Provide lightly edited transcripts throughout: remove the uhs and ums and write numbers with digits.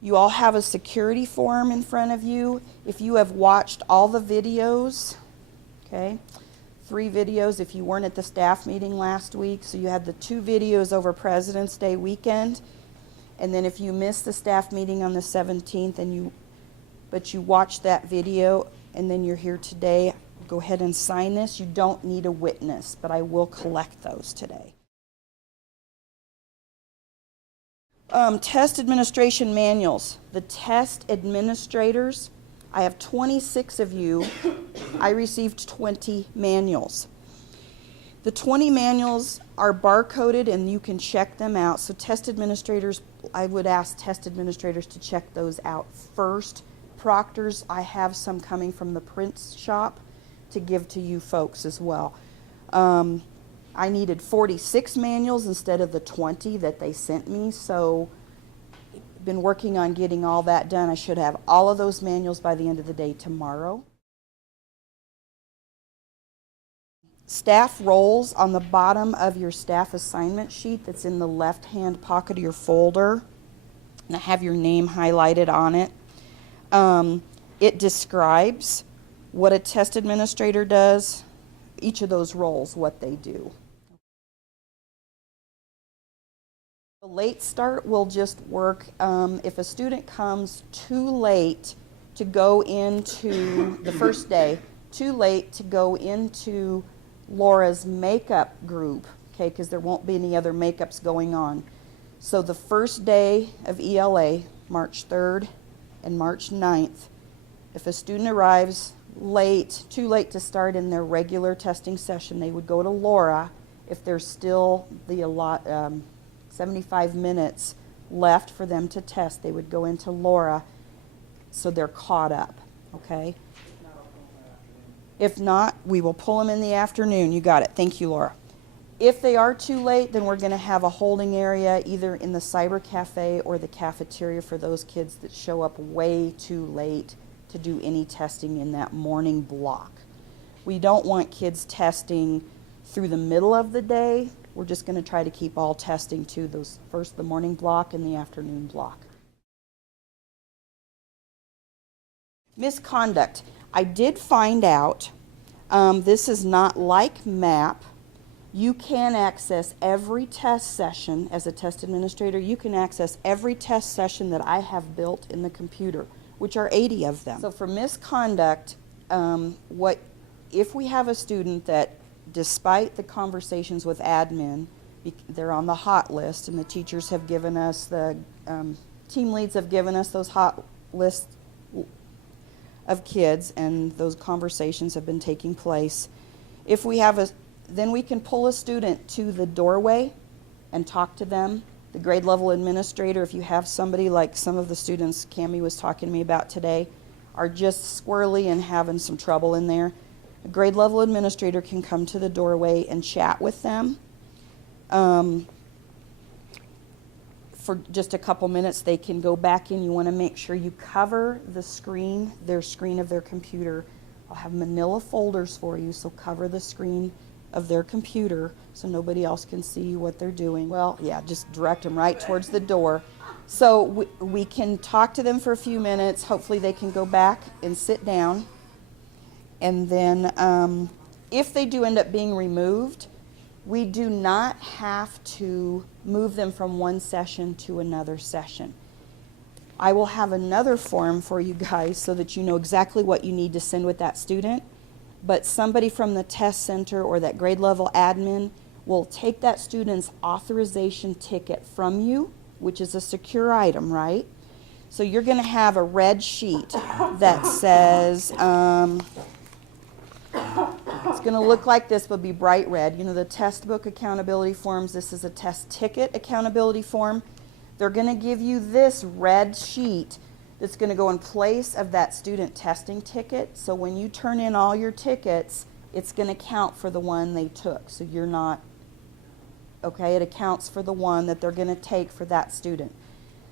You all have a security form in front of you. If you have watched all the videos, okay, 3 videos if you weren't at the staff meeting last week, so you had the 2 videos over President's Day weekend, and then if you missed the staff meeting on the 17th but you watched that video and then you're here today, go ahead and sign this. You don't need a witness, but I will collect those today. Test administration manuals. The test administrators, I have 26 of you. I received 20 manuals. The 20 manuals are barcoded and you can check them out. So test administrators, I would ask test administrators to check those out first. Proctors, I have some coming from the print shop to give to you folks as well. I needed 46 manuals instead of the 20 that they sent me, so I've been working on getting all that done. I should have all of those manuals by the end of the day tomorrow. Staff roles on the bottom of your staff assignment sheet that's in the left-hand pocket of your folder, and I have your name highlighted on it. It describes what a test administrator does, each of those roles, what they do. The late start will just work if a student comes too late to go into the first day, too late to go into Laura's makeup group, okay, because there won't be any other makeups going on. So the first day of ELA, March 3rd and March 9th, if a student arrives late, too late to start in their regular testing session, they would go to Laura. If there's still the 75 minutes left for them to test, they would go into Laura so they're caught up, okay? If not, we will pull them in the afternoon. You got it. Thank you, Laura. If they are too late, then we're going to have a holding area either in the cyber cafe or the cafeteria for those kids that show up way too late to do any testing in that morning block. We don't want kids testing through the middle of the day. We're just going to try to keep all testing to those first the morning block and the afternoon block. Misconduct. I did find out this is not like MAP. You can access every test session as a test administrator. You can access every test session that I have built in the computer, which are 80 of them. So for misconduct, if we have a student that, despite the conversations with admin, they're on the hot list, and the teachers have given us, the team leads have given us those hot lists of kids, and those conversations have been taking place. If we have then we can pull a student to the doorway and talk to them. The grade level administrator, if you have somebody like some of the students Cammie was talking to me about today, are just squirrely and having some trouble in there, a grade level administrator can come to the doorway and chat with them. For just a couple minutes, they can go back in. You want to make sure you cover the screen, their screen of their computer. I'll have manila folders for you, so cover the screen of their computer so nobody else can see what they're doing. Well, yeah, just direct them right towards the door. So we can talk to them for a few minutes. Hopefully they can go back and sit down. And then if they do end up being removed, we do not have to move them from one session to another session. I will have another form for you guys so that you know exactly what you need to send with that student. But somebody from the test center or that grade level admin will take that student's authorization ticket from you, which is a secure item, right? So you're going to have a red sheet that says, it's going to look like this, but be bright red. You know, the test book accountability forms, this is a test ticket accountability form. They're going to give you this red sheet that's going to go in place of that student testing ticket. So when you turn in all your tickets, it's going to count for the one they took. So you're not, okay, it accounts for the one that they're going to take for that student.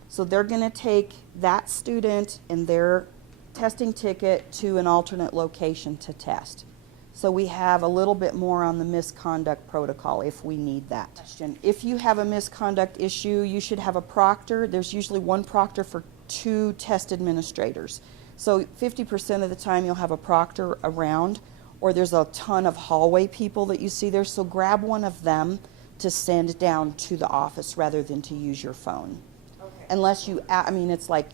So they're going to take that student and their testing ticket to an alternate location to test. So we have a little bit more on the misconduct protocol if we need that. If you have a misconduct issue, you should have a proctor. There's usually one proctor for 2 test administrators. So 50% of the time you'll have a proctor around, or there's a ton of hallway people that you see there. So grab one of them to send down to the office rather than to use your phone. Okay. Unless you, I mean, it's like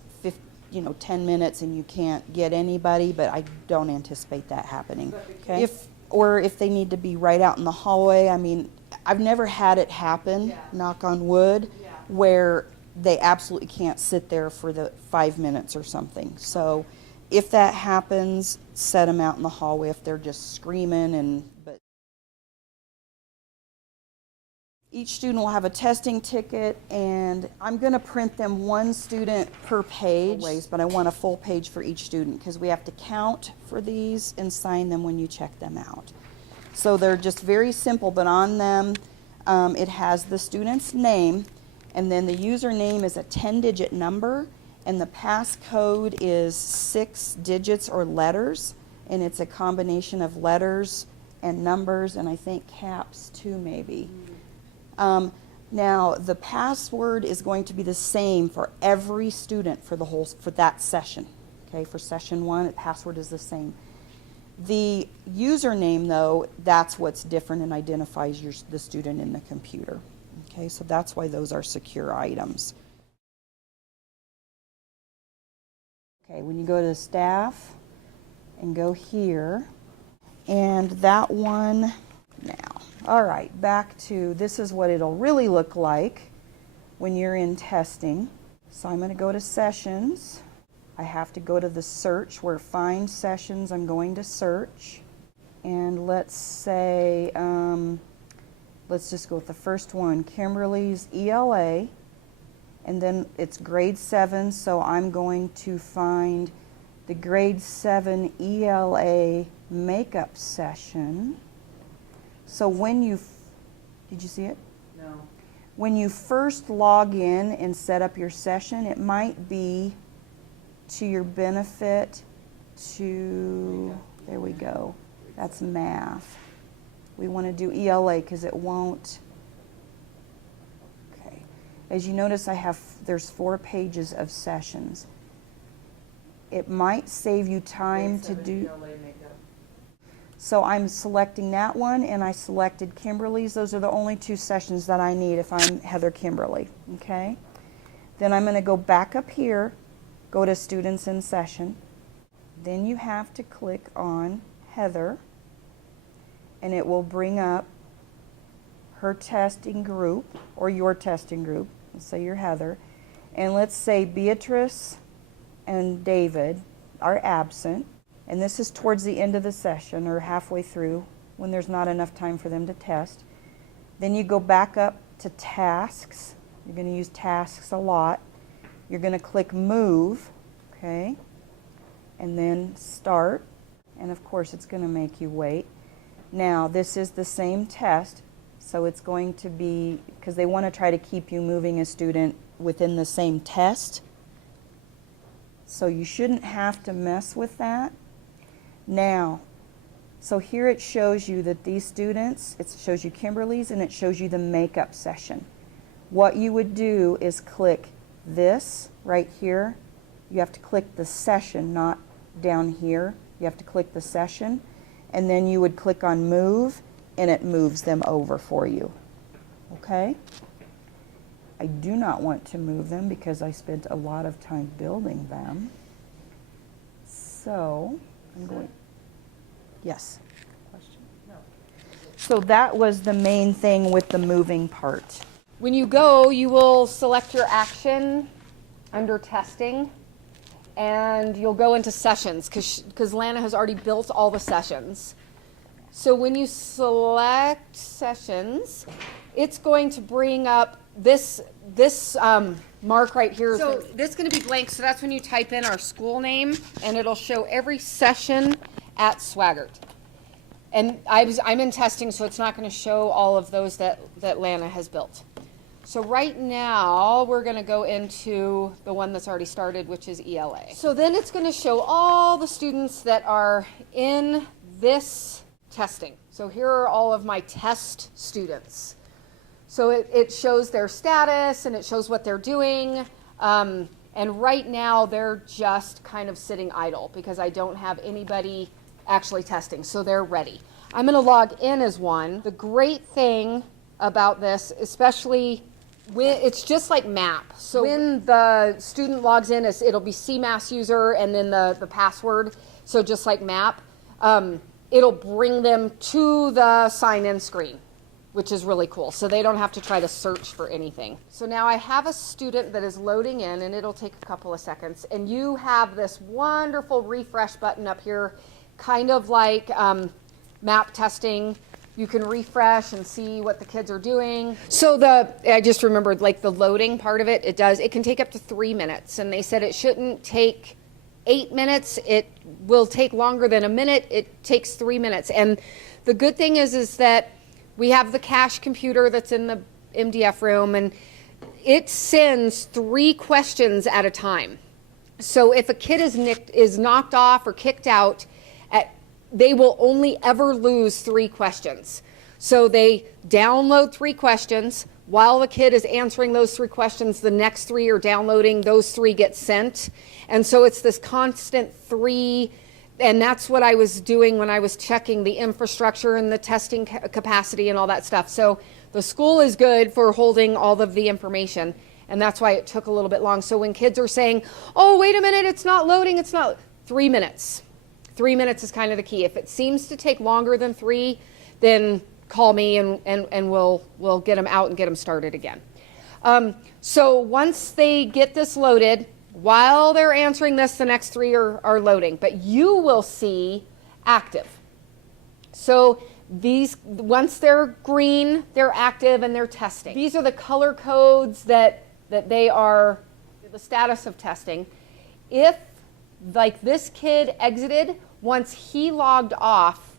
10 minutes and you can't get anybody, but I don't anticipate that happening. Okay. If they need to be right out in the hallway, I mean, I've never had it happen, Yeah. knock on wood, Yeah. where they absolutely can't sit there for the 5 minutes or something. So if that happens, set them out in the hallway if they're just screaming. But each student will have a testing ticket, and I'm going to print them 1 student per page, but I want a full page for each student because we have to count for these and sign them when you check them out. So they're just very simple, but on them it has the student's name, and then the username is a 10-digit number, and the passcode is 6 digits or letters, and it's a combination of letters and numbers, and I think caps too, maybe. Now the password is going to be the same for every student for that session. Okay, for session 1, the password is the same. The username, though, that's what's different and identifies the student in the computer. Okay, so that's why those are secure items. Okay, when you go to staff and go here, and that one now. All right, back to, this is what it'll really look like when you're in testing. So I'm going to go to sessions. I have to go to the search where find sessions. I'm going to search. And let's say, let's just go with the first one, Kimberly's ELA. And then it's grade 7, so I'm going to find the grade 7 ELA makeup session. So when did you see it? No. When you first log in and set up your session, it might be to your benefit to, there we go, that's math. We want to do ELA because it won't, okay. As you notice, there's 4 pages of sessions. It might save you time to do, ELA makeup. so I'm selecting that one, and I selected Kimberly's. Those are the only 2 sessions that I need if I'm Heather Kimberly, okay? Then I'm going to go back up here, go to Students in Session. Then you have to click on Heather, and it will bring up her testing group, or your testing group. Let's say you're Heather. And let's say Beatrice and David are absent. And this is towards the end of the session or halfway through when there's not enough time for them to test. Then you go back up to tasks. You're going to use tasks a lot. You're going to click move, okay, and then start. And of course it's going to make you wait. Now this is the same test, so it's going to be, because they want to try to keep you moving a student within the same test. So you shouldn't have to mess with that. Now, so here it shows you that these students, it shows you Kimberly's and it shows you the makeup session. What you would do is click this right here. You have to click the session, not down here. You have to click the session, and then you would click on move, and it moves them over for you. Okay? I do not want to move them because I spent a lot of time building them. So I'm going, yes? Question? No. So that was the main thing with the moving part. When you go, you will select your action under testing, and you'll go into sessions because Lana has already built all the sessions. So when you select sessions, it's going to bring up this mark right here. So this is going to be blank, so that's when you type in our school name, and it'll show every session at Swigert. And I'm in testing, so it's not going to show all of those that Lana has built. So right now, we're going to go into the one that's already started, which is ELA. So then it's going to show all the students that are in this testing. So here are all of my test students. So it shows their status, and it shows what they're doing. And right now they're just kind of sitting idle because I don't have anybody actually testing, so they're ready. I'm going to log in as one. The great thing about this, especially when it's just like MAP. So when the student logs in, it'll be CMAS user and then the password. So just like MAP, it'll bring them to the sign-in screen, which is really cool. So they don't have to try to search for anything. So now I have a student that is loading in, and it'll take a couple of seconds. And you have this wonderful refresh button up here, kind of like MAP testing. You can refresh and see what the kids are doing. So I just remembered, like the loading part of it, it can take up to 3 minutes. And they said it shouldn't take 8 minutes. It will take longer than a minute. It takes 3 minutes. And the good thing is that we have the cache computer that's in the MDF room, and it sends 3 questions at a time. So if a kid is knocked off or kicked out, they will only ever lose 3 questions. So they download 3 questions. While the kid is answering those 3 questions, the next 3 are downloading. Those 3 get sent. And so it's this constant 3. And that's what I was doing when I was checking the infrastructure and the testing capacity and all that stuff. So the school is good for holding all of the information. And that's why it took a little bit long. So when kids are saying, oh, wait a minute, it's not loading, 3 minutes. 3 minutes is kind of the key. If it seems to take longer than 3, then call me and we'll get them out and get them started again. So once they get this loaded, while they're answering this, the next 3 are loading. But you will see active. So once they're green, they're active and they're testing. These are the color codes that they are the status of testing. If like this kid exited, once he logged off,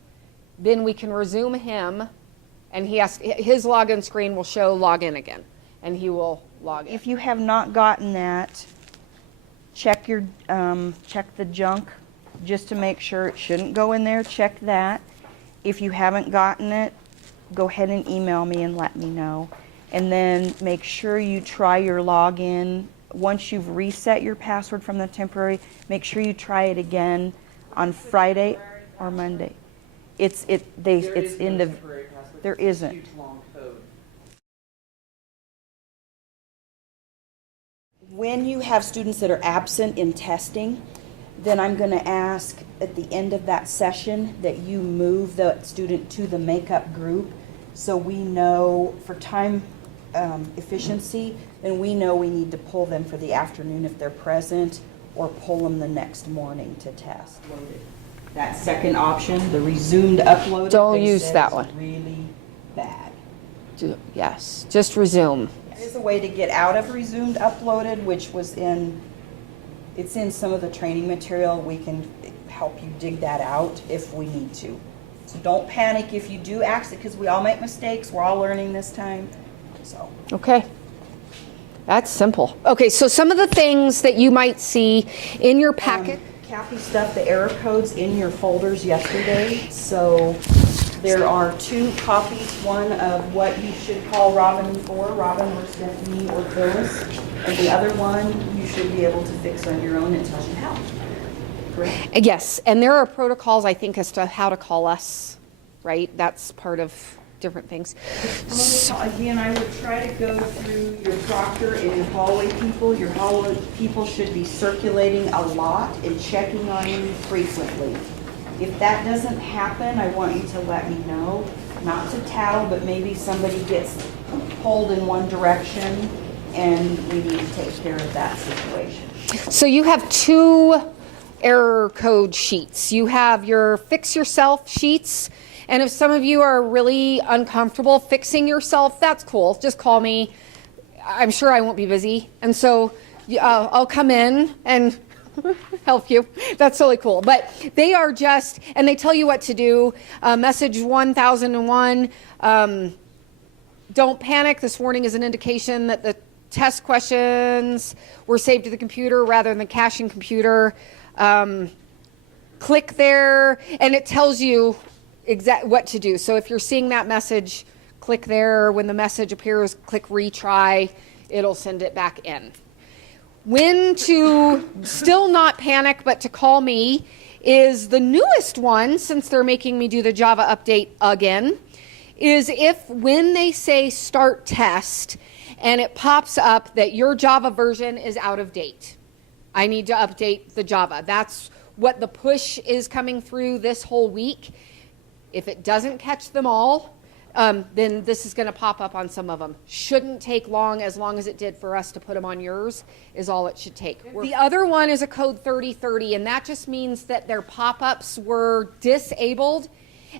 then we can resume him, and his login screen will show login again, and he will log in. If you have not gotten that, check the junk just to make sure it shouldn't go in there. Check that. If you haven't gotten it, go ahead and email me and let me know. And then make sure you try your login. Once you've reset your password from the temporary, make sure you try it again on Friday or Monday. There isn't. Huge long code. When you have students that are absent in testing, then I'm going to ask at the end of that session that you move the student to the makeup group, so we know for time efficiency, then we know we need to pull them for the afternoon if they're present, or pull them the next morning to test. That second option, the resumed upload, Don't use that one. Really bad. Yes, just resume. There's a way to get out of resumed uploaded, which it's in some of the training material. We can help you dig that out if we need to. So don't panic if you do exit, because we all make mistakes. We're all learning this time. So. Okay. That's simple. Okay, so some of the things that you might see in your packet. Kathy stuffed the error codes in your folders yesterday. So there are 2 copies, one of what you should call Robin for, Robin or Stephanie or Phyllis, and the other one you should be able to fix on your own. It tells you how. Correct? Yes, and there are protocols, I think, as to how to call us, right? That's part of different things. Again, I would try to go through your proctor and your hallway people. Your hallway people should be circulating a lot and checking on you frequently. If that doesn't happen, I want you to let me know. Not to tattle, but maybe somebody gets pulled in one direction and we need to take care of that situation. So you have 2 error code sheets. You have your fix yourself sheets. And if some of you are really uncomfortable fixing yourself, that's cool. Just call me. I'm sure I won't be busy. And so I'll come in and help you. That's really cool. But they are just, and they tell you what to do. Message 1001, don't panic. This warning is an indication that the test questions were saved to the computer rather than caching computer. Click there, and it tells you what to do. So if you're seeing that message, click there. When the message appears, click retry. It'll send it back in. when to still not panic, but to call me is the newest one, since they're making me do the Java update again, is if when they say start test and it pops up that your Java version is out of date. I need to update the Java. That's what the push is coming through this whole week. If it doesn't catch them all, then this is going to pop up on some of them. Shouldn't take long as it did for us to put them on yours is all it should take. The other one is a code 3030, and that just means that their pop-ups were disabled,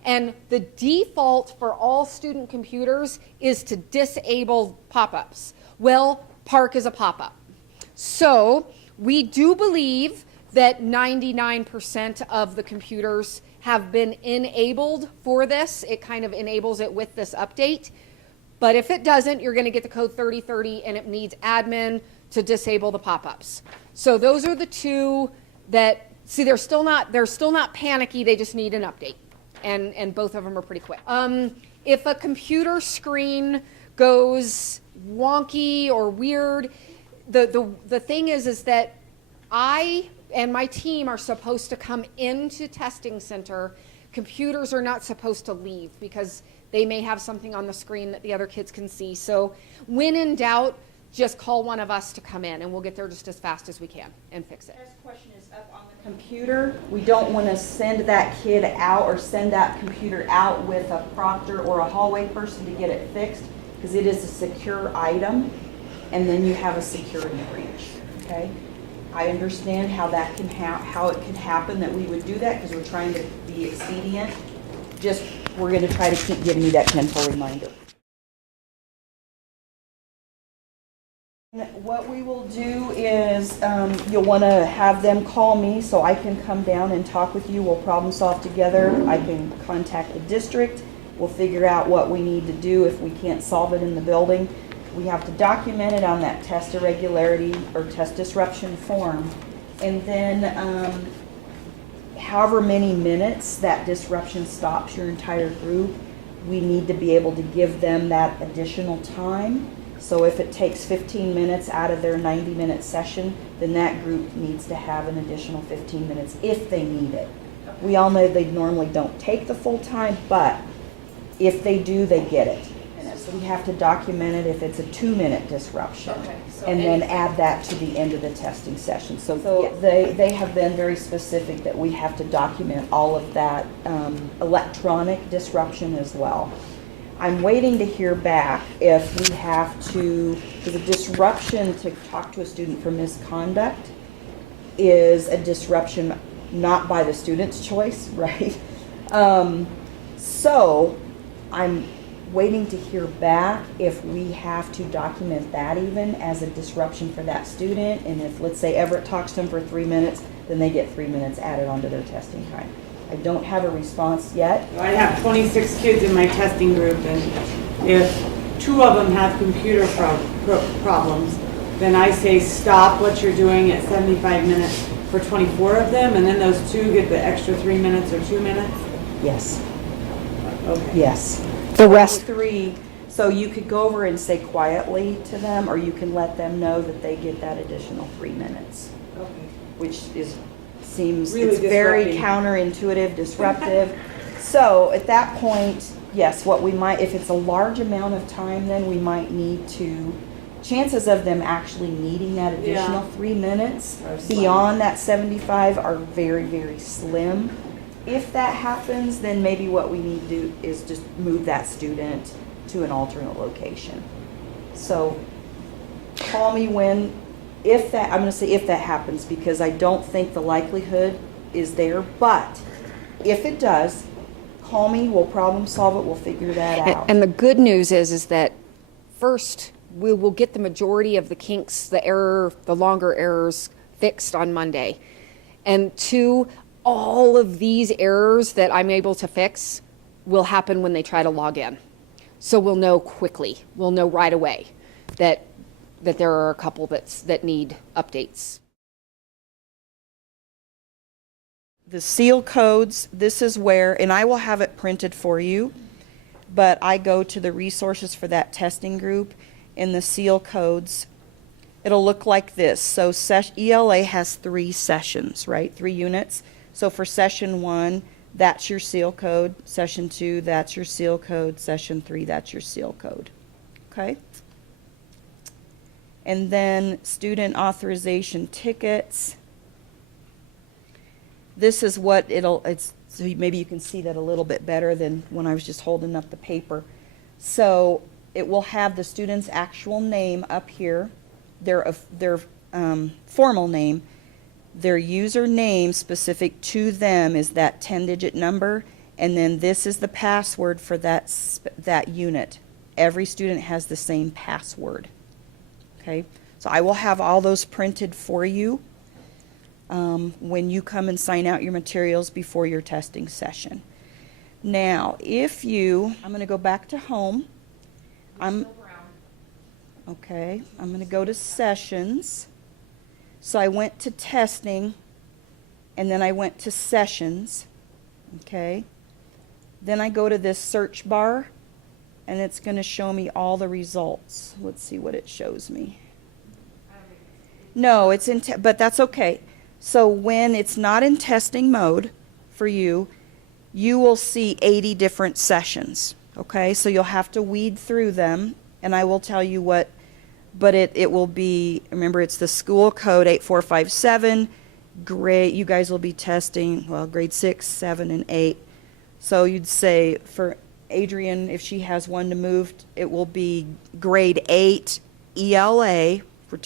and the default for all student computers is to disable pop-ups. Well, PARRC is a pop-up. So we do believe that 99% of the computers have been enabled for this. It kind of enables it with this update. But if it doesn't, you're going to get the code 3030, and it needs admin to disable the pop-ups. So those are the two that, see, they're still not panicky. They just need an update. And both of them are pretty quick. If a computer screen goes wonky or weird, the thing is that I and my team are supposed to come into testing center. Computers are not supposed to leave because they may have something on the screen that the other kids can see. So when in doubt, just call one of us to come in, and we'll get there just as fast as we can and fix it. Next question is up on the computer. We don't want to send that kid out or send that computer out with a proctor or a hallway person to get it fixed, because it is a secure item, and then you have a security breach. Okay, I understand how that can how it can happen that we would do that, because we're trying to be expedient. Just we're going to try to keep giving you that gentle reminder. What we will do is you'll want to have them call me so I can come down and talk with you. We'll problem solve together. I can contact the district. We'll figure out what we need to do if we can't solve it in the building. We have to document it on that test irregularity or test disruption form. And then however many minutes that disruption stops your entire group, we need to be able to give them that additional time. So if it takes 15 minutes out of their 90-minute session, then that group needs to have an additional 15 minutes if they need it. We all know they normally don't take the full time, but if they do, they get it. So we have to document it if it's a 2-minute disruption, and then add that to the end of the testing session. So they have been very specific that we have to document all of that electronic disruption as well. I'm waiting to hear back if we have to, because a disruption to talk to a student for misconduct is a disruption not by the student's choice, right? So I'm waiting to hear back if we have to document that even as a disruption for that student. And if, let's say, Everett talks to them for 3 minutes, then they get 3 minutes added onto their testing time. I don't have a response yet. I have 26 kids in my testing group, and if 2 of them have computer problems, then I say stop what you're doing at 75 minutes for 24 of them, and then those 2 get the extra 3 minutes or 2 minutes? Yes. Okay. Yes. The rest. 3, so you could go over and say quietly to them, or you can let them know that they get that additional 3 minutes, Okay. which seems Really it's very disrupting. counterintuitive, disruptive. So at that point, yes, what we might, if it's a large amount of time, then we might need to, chances of them actually needing that additional 3 minutes Are slim. beyond that 75 are very, very slim. If that happens, then maybe what we need to do is just move that student to an alternate location. So call me when, if that, I'm going to say if that happens, because I don't think the likelihood is there, but if it does, call me, we'll problem solve it, we'll figure that out. And the good news is that first, we will get the majority of the kinks, the longer errors fixed on Monday. And 2, all of these errors that I'm able to fix will happen when they try to log in. So we'll know quickly, we'll know right away that there are a couple that need updates. The seal codes, this is where, and I will have it printed for you, but I go to the resources for that testing group, and the seal codes it'll look like this. So ELA has 3 sessions, right? 3 units. So for session 1, that's your seal code. Session 2, that's your seal code. Session 3, that's your seal code. Okay? And then student authorization tickets. This is what so maybe you can see that a little bit better than when I was just holding up the paper. So it will have the student's actual name up here, their formal name. Their username specific to them is that 10-digit number, and then this is the password for that unit. Every student has the same password. Okay, so I will have all those printed for you when you come and sign out your materials before your testing session. Now, I'm going to go back to home. Okay, I'm going to go to sessions. So I went to testing, and then I went to sessions, okay? Then I go to this search bar, and it's going to show me all the results. Let's see what it shows me. No, it's but that's okay. So when it's not in testing mode for you, you will see 80 different sessions, okay? So you'll have to weed through them, and I will tell you what. But it will be, remember, it's the school code 8457. Grade, you guys will be testing, well, grade 6, 7, and 8. So you'd say for Adrian, if she has one to move, it will be grade 8 ELA for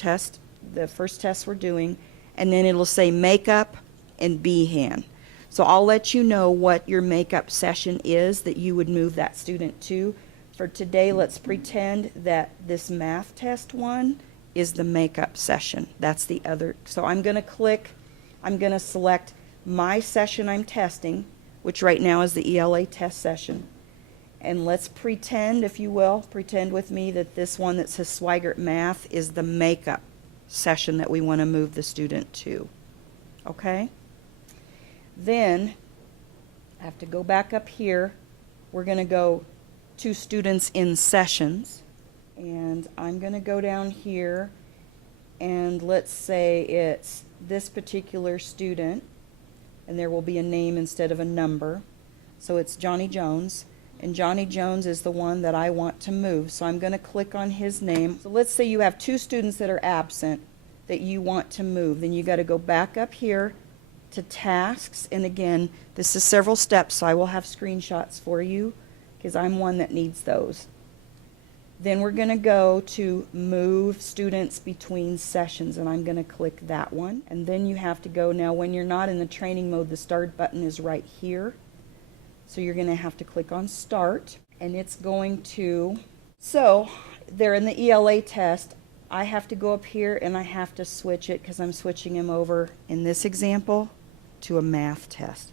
the first test we're doing. And then it'll say makeup and BHAN. So I'll let you know what your makeup session is that you would move that student to. For today, let's pretend that this math test one is the makeup session. That's the other. So I'm going to select my session I'm testing, which right now is the ELA test session. And let's pretend, if you will, pretend with me that this one that says Swigert Math is the makeup session that we want to move the student to. Okay? Then I have to go back up here. We're going to go to students in sessions, and I'm going to go down here, and let's say it's this particular student, and there will be a name instead of a number. So it's Johnny Jones, and Johnny Jones is the one that I want to move. So I'm going to click on his name. So let's say you have 2 students that are absent that you want to move. Then you got to go back up here to tasks, and again, this is several steps, so I will have screenshots for you, because I'm one that needs those. Then we're going to go to move students between sessions, and I'm going to click that one. And then you have to go, now when you're not in the training mode, the start button is right here. So you're going to have to click on start, and it's going to, so they're in the ELA test. I have to go up here and I have to switch it because I'm switching him over in this example to a math test.